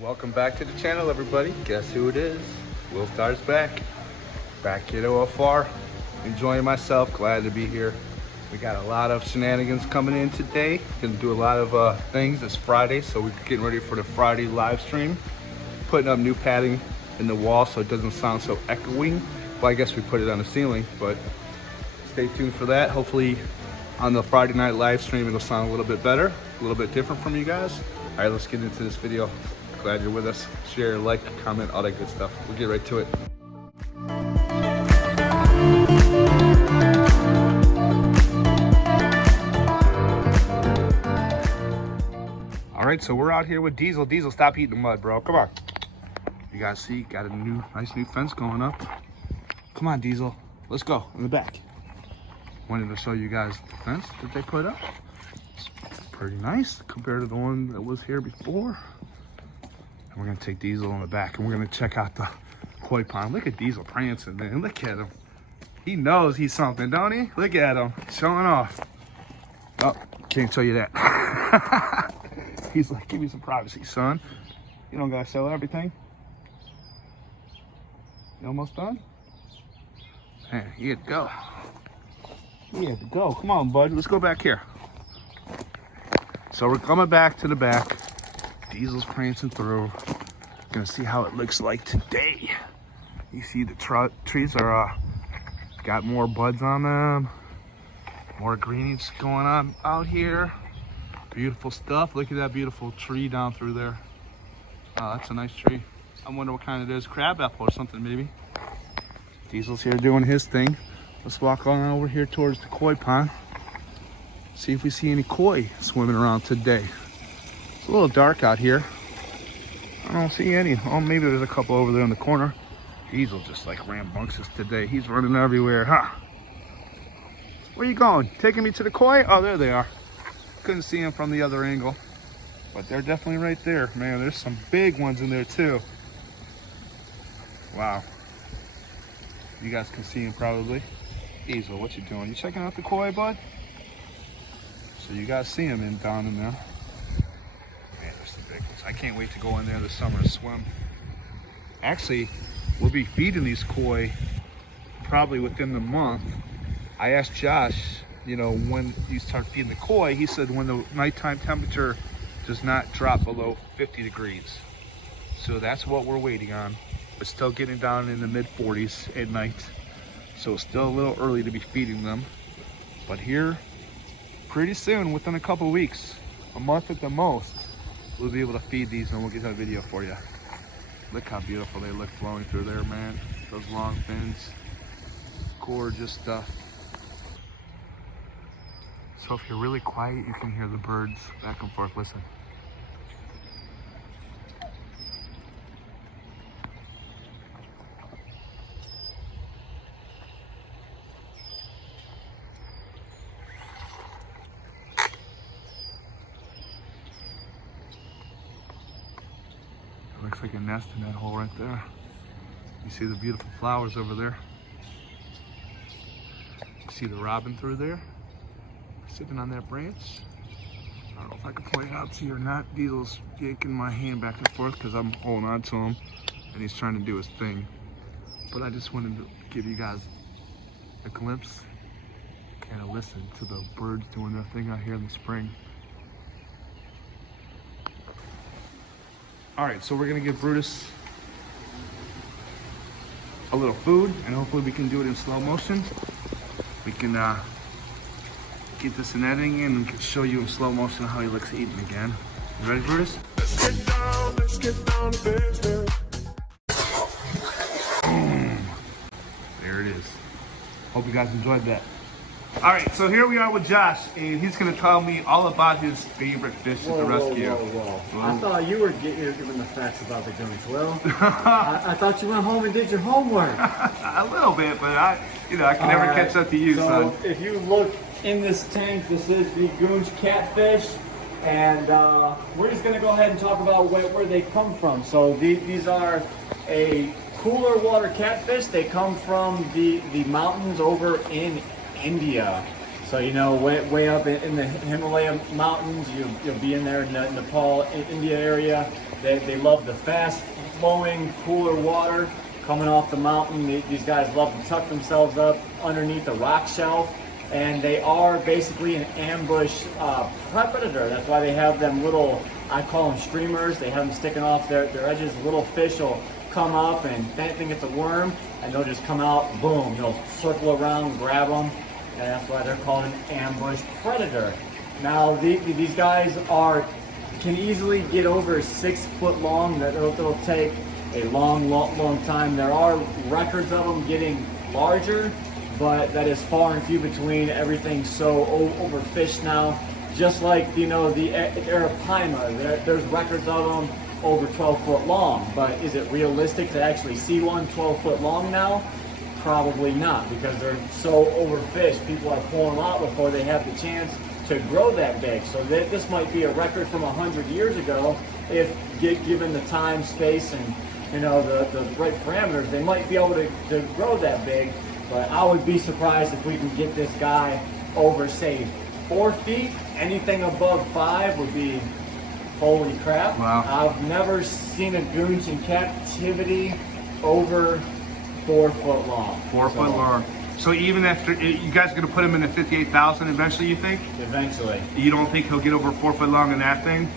Welcome back to the channel, everybody. Guess who it is? WILLSTAR's back. Back at OFR. Enjoying myself. Glad to be here. We got a lot of shenanigans coming in today. Gonna do a lot of things. It's Friday, so we're getting ready for the Friday live stream. Putting up new padding in the wall so it doesn't sound so echoing. Well, I guess we put it on the ceiling, but stay tuned for that. Hopefully on the Friday night live stream, it'll sound a little bit better, a little bit different from you guys. All right, let's get into this video. Glad you're with us. Share, like, comment, all that good stuff. We'll get right to it. All right, so we're out here with Diesel. Diesel, stop eating the mud, bro. Come on. You guys see, got a nice new fence going up. Come on, Diesel. Let's go in the back. Wanted to show you guys the fence that they put up. It's pretty nice compared to the one that was here before. We're gonna take Diesel in the back and we're gonna check out the koi pond. Look at Diesel prancing, man. Look at him. He knows he's something, don't he? Look at him, showing off. Oh, can't show you that. He's like, give me some privacy, son. You don't gotta sell everything. You almost done? Man, he had to go. He had to go. Come on, bud. Let's go back here. So we're coming back to the back. Diesel's prancing through. Gonna see how it looks like today. You see the trees are got more buds on them, more greenies going on out here. Beautiful stuff. Look at that beautiful tree down through there. Oh, that's a nice tree. I wonder what kind it is. Crab apple or something maybe. Diesel's here doing his thing. Let's walk on over here towards the koi pond. See if we see any koi swimming around today. It's a little dark out here. I don't see any. Oh, maybe there's a couple over there in the corner. Diesel just like rambunctious today. He's running everywhere, huh? Where you going? Taking me to the koi? Oh, there they are. Couldn't see them from the other angle, but they're definitely right there. Man, there's some big ones in there too. Wow. You guys can see them probably. Diesel, what you doing? You checking out the koi, bud? So you guys see them down in there. Man, there's some big ones. I can't wait to go in there this summer and swim. Actually, we'll be feeding these koi probably within the month. I asked Josh, you know, when you start feeding the koi, he said when the nighttime temperature does not drop below 50 degrees. So that's what we're waiting on. We're still getting down in the mid 40s at night. So it's still a little early to be feeding them. But here, pretty soon, within a couple weeks, a month at the most, we'll be able to feed these and we'll get that video for you. Look how beautiful they look flowing through there, man. Those long fins, gorgeous stuff. So if you're really quiet, you can hear the birds back and forth. Listen. It looks like a nest in that hole right there. You see the beautiful flowers over there. You see the robin through there, sitting on that branch. I don't know if I can point it out to you or not. Diesel's yanking my hand back and forth because I'm holding on to him and he's trying to do his thing. But I just wanted to give you guys a glimpse, kind of listen to the birds doing their thing out here in the spring. All right, so we're gonna give Brutus a little food and hopefully we can do it in slow motion. We can get this in editing and show you in slow motion how he looks eating again. You ready, Brutus? Let's get down to business. Boom. There it is. Hope you guys enjoyed that. All right, so here we are with Josh, and he's gonna tell me all about his favorite fish at the rescue. Whoa. I thought you were giving the facts about the goonch, Will. I thought you went home and did your homework. A little bit, but I can never catch up to you, son. So if you look in this tank, this is the goonch catfish, and we're just gonna go ahead and talk about where they come from. So these are a cooler water catfish. They come from the mountains over in India. So you know, way up in the Himalaya mountains, you'll be in there in the Nepal, India area. They love the fast flowing, cooler water coming off the mountain. These guys love to tuck themselves up underneath a rock shelf, and they are basically an ambush predator. That's why they have them little, I call them streamers. They have them sticking off their edges. Little fish will come up and they think it's a worm, and they'll just come out, boom, they'll circle around, grab them, and that's why they're called an ambush predator. Now these guys can easily get over 6 foot long. That'll take a long time. There are records of them getting larger, but that is far and few between. Everything's so overfished now. Just like, you know, the Arapiama, there's records of them over 12 foot long, but is it realistic to actually see one 12 foot long now? Probably not, because they're so overfished. People are pulling them out before they have the chance to grow that big. So this might be a record from 100 years ago. If given the time, space, and you know the right parameters, they might be able to grow that big. But I would be surprised if we can get this guy over, say, 4 feet. Anything above 5 would be holy crap. Wow. I've never seen a goonch in captivity over 4 foot long. 4 foot long. So even after, you guys are going to put him in the 58,000 eventually, you think? Eventually. You don't think he'll get over 4 foot long in that thing?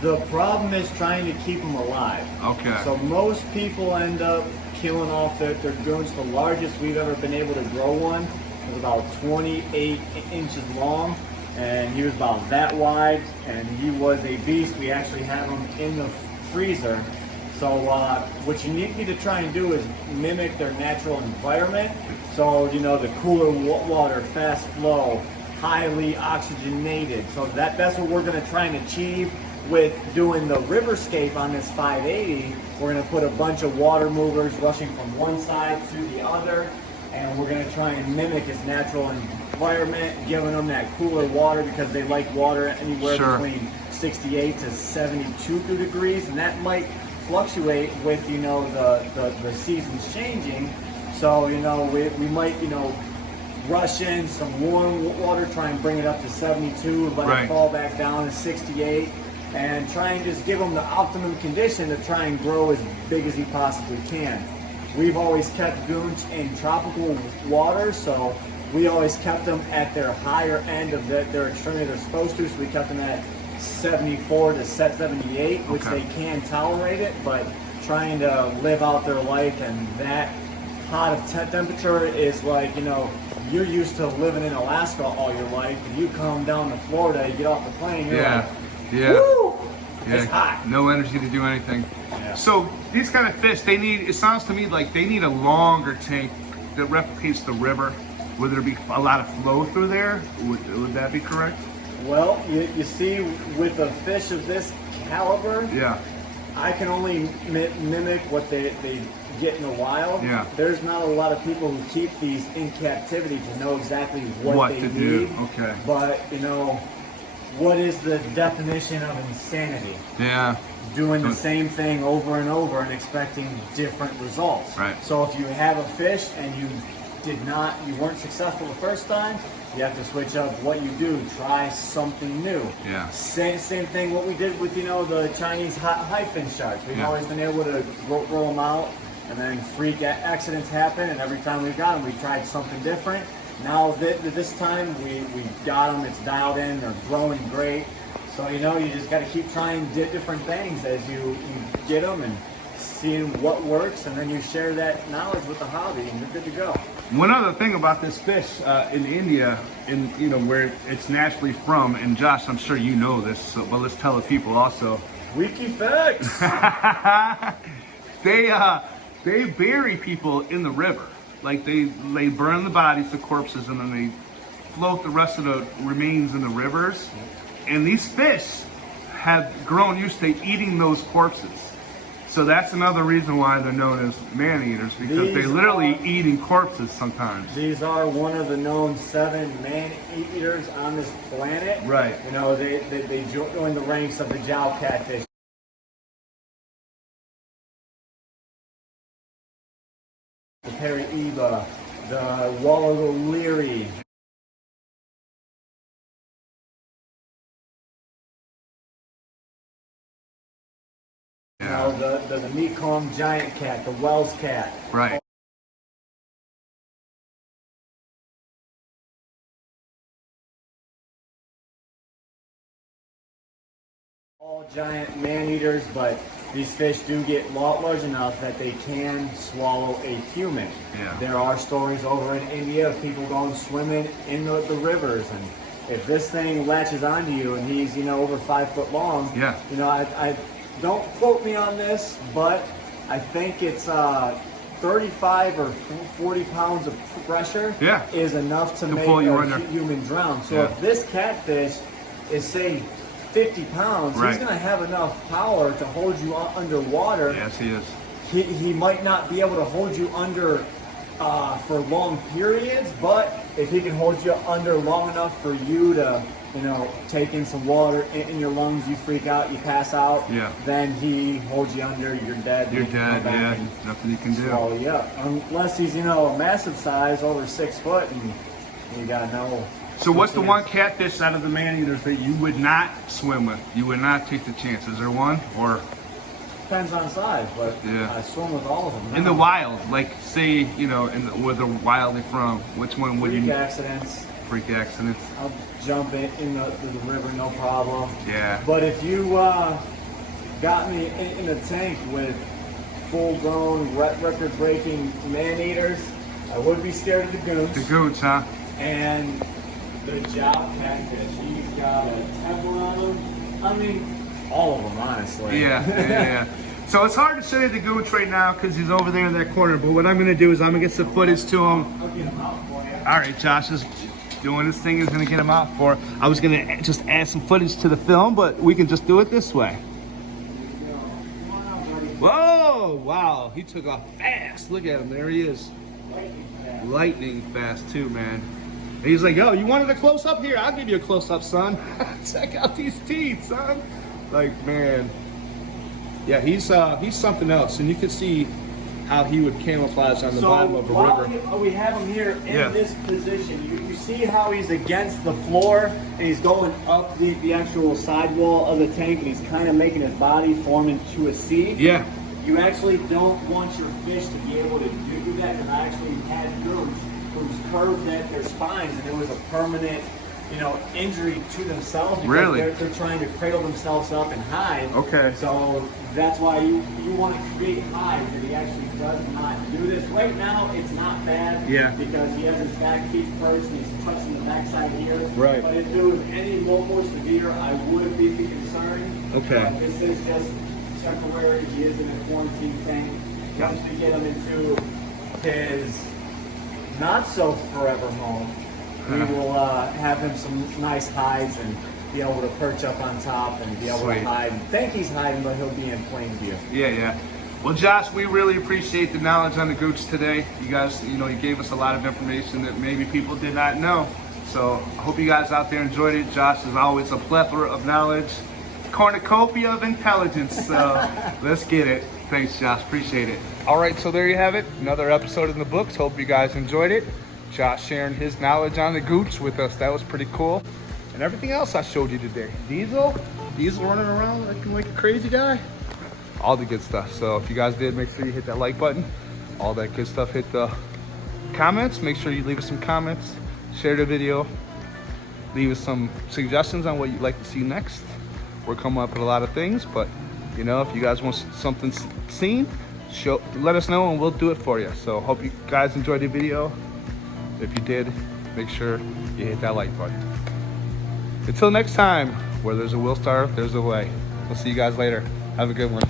The problem is trying to keep them alive. Okay. So most people end up killing off their goonch. The largest we've ever been able to grow one was about 28 inches long, and he was about that wide, and he was a beast. We actually have him in the freezer. So what you need to try and do is mimic their natural environment. So, you know, the cooler water, fast flow, highly oxygenated. So that's what we're going to try and achieve with doing the riverscape on this 580. We're going to put a bunch of water movers rushing from one side to the other, and we're going to try and mimic his natural environment, giving them that cooler water because they like water anywhere between 68 to 72 degrees, and that might fluctuate with, you know, the seasons changing. So, you know, we might, you know, rush in some warm water, try and bring it up to 72, let it fall back down to 68, and try and just give them the optimum condition to try and grow as big as he possibly can. We've always kept goonch in tropical water, so we always kept them at their higher end of their extremity they're supposed to, so we kept them at 74 to 78, which they can tolerate it, but trying to live out their life and that hot of temperature is like, you know, you're used to living in Alaska all your life, and you come down to Florida, you get off the plane, you're like, woo! It's hot. No energy to do anything. Yeah. So these kind of fish, they need, it sounds to me like they need a longer tank that replicates the river. Would there be a lot of flow through there? Would that be correct? Well, you see, with a fish of this caliber, I can only mimic what they get in the wild. Yeah. There's not a lot of people who keep these in captivity to know exactly what they need. Do. Okay. But, you know, what is the definition of insanity? Yeah. Doing the same thing over and over and expecting different results. Right. So if you have a fish and you weren't successful the first time, you have to switch up what you do. Try something new. Yeah. Same thing what we did with, you know, the Chinese high fin sharks. We've always been able to roll them out, and then freak accidents happen, and every time we got them, we tried something different. Now this time we got them, it's dialed in, they're growing great. So, you know, you just got to keep trying different things as you get them and seeing what works, and then you share that knowledge with the hobby, and you're good to go. One other thing about this fish in India, you know, where it's naturally from, and Josh, I'm sure you know this, so, but let's tell the people also. Wiki facts. They bury people in the river. Like they burn the bodies, the corpses, and then they float the rest of the remains in the rivers. And these fish have grown used to eating those corpses. So that's another reason why they're known as man-eaters, because they literally eating corpses sometimes. These are one of the known 7 man-eaters on this planet. Right. You know, they join the ranks of the jowl catfish. The Paraíba, the Wallowa Leary, Yeah. You know, the Mekong giant cat, the Wells cat. Right. All giant man-eaters, but these fish do get large enough that they can swallow a human. Yeah. There are stories over in India of people going swimming in the rivers, and if this thing latches onto you and he's, you know, over 5 foot long, Yeah. you know, I don't quote me on this, but I think it's 35 or 40 pounds of pressure Yeah. is enough to make pull you a under. human drown. So Yeah. if this catfish is, say, 50 pounds, Right. he's going to have enough power to hold you underwater. Yes, he is. He might not be able to hold you under for long periods, but if he can hold you under long enough for you to, you know, take in some water in your lungs, you freak out, you pass out, Yeah. then he holds you under, you're dead. You're he can dead, come back yeah. and Nothing you can do. swallow you up. Unless he's, you know, a massive size, over 6 foot, and you got no. So what's the one catfish out of the man-eaters that you would not swim with? You would not take the chance. Is there one? Or Depends on size, but Yeah. I swim with all of them. in the wild, like say, you know, where they're wildly from, which one would Freak you? accidents, Freak accidents. I'll jump in the river, no problem. Yeah. But if you got me in a tank with full-grown, record-breaking man-eaters, I would be scared of the goonch. The goonch, huh? And the job catfish, he's got a temper on him. I mean, all of them, honestly. Yeah. So it's hard to say the goonch right now because he's over there in that corner. But what I'm going to do is I'm going to get some footage to him. I'll get him out for you. All right, Josh is doing his thing. He's going to get him out for. I was going to just add some footage to the film, but we can just do it this way. Come on out, buddy. Whoa! Wow, he took off fast. Look at him. There he is. Lightning fast. Lightning fast too, man. And he's like, yo, you wanted a close up? Here, I'll give you a close up, son. Check out these teeth, son. Like, man. Yeah, he's something else, and you can see how he would camouflage on the bottom of a river. We have him here in Yeah. this position. You see how he's against the floor and he's going up the actual sidewall of the tank, and he's kind of making his body form into a C. Yeah. You actually don't want your fish to be able to do that, because I actually had goonch who's curved at their spines, and it was a permanent, you know, injury to themselves because Really? they're trying to cradle themselves up and hide. Okay. So that's why you want to create hides, and he actually does not do this. Right now, it's not bad. Yeah. Because he has his back feet first, and he's touching the backside here. Right. But if it was any more severe, I would be concerned. Okay. But this is just temporary. He is in a quarantine thing. Once we get him into his not so forever home, we will have him some nice hides and be able to perch up on top and be able Sweet. to hide. Think he's hiding, but he'll be in plain view. Yeah. Well, Josh, we really appreciate the knowledge on the goonch today. You guys, you know, you gave us a lot of information that maybe people did not know. So I hope you guys out there enjoyed it. Josh is always a plethora of knowledge, cornucopia of intelligence. So let's get it. Thanks, Josh. Appreciate it. All right, so there you have it. Another episode in the books. Hope you guys enjoyed it. Josh sharing his knowledge on the goonch with us. That was pretty cool. And everything else I showed you today. Diesel running around looking like a crazy guy. All the good stuff. So if you guys did, make sure you hit that like button. All that good stuff. Hit the comments. Make sure you leave us some comments. Share the video. Leave us some suggestions on what you'd like to see next. We're coming up with a lot of things, but you know, if you guys want something seen, let us know and we'll do it for you. So hope you guys enjoyed the video. If you did, make sure you hit that like button. Until next time, where there's a WILLSTAR, there's a way. We'll see you guys later. Have a good one.